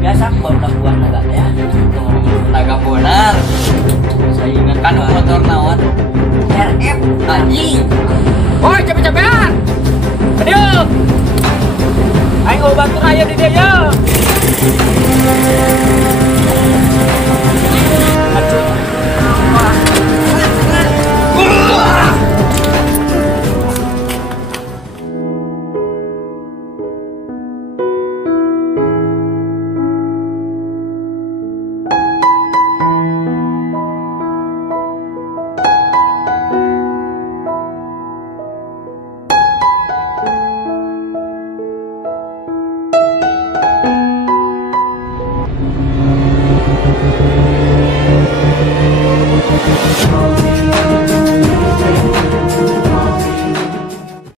Biasa perempuan agak ya. Naga benar. Saya ingatkan motor naon. RF anjing. Woi, capek-capekan. Aduh. Aing mau bantu raya di dia ya.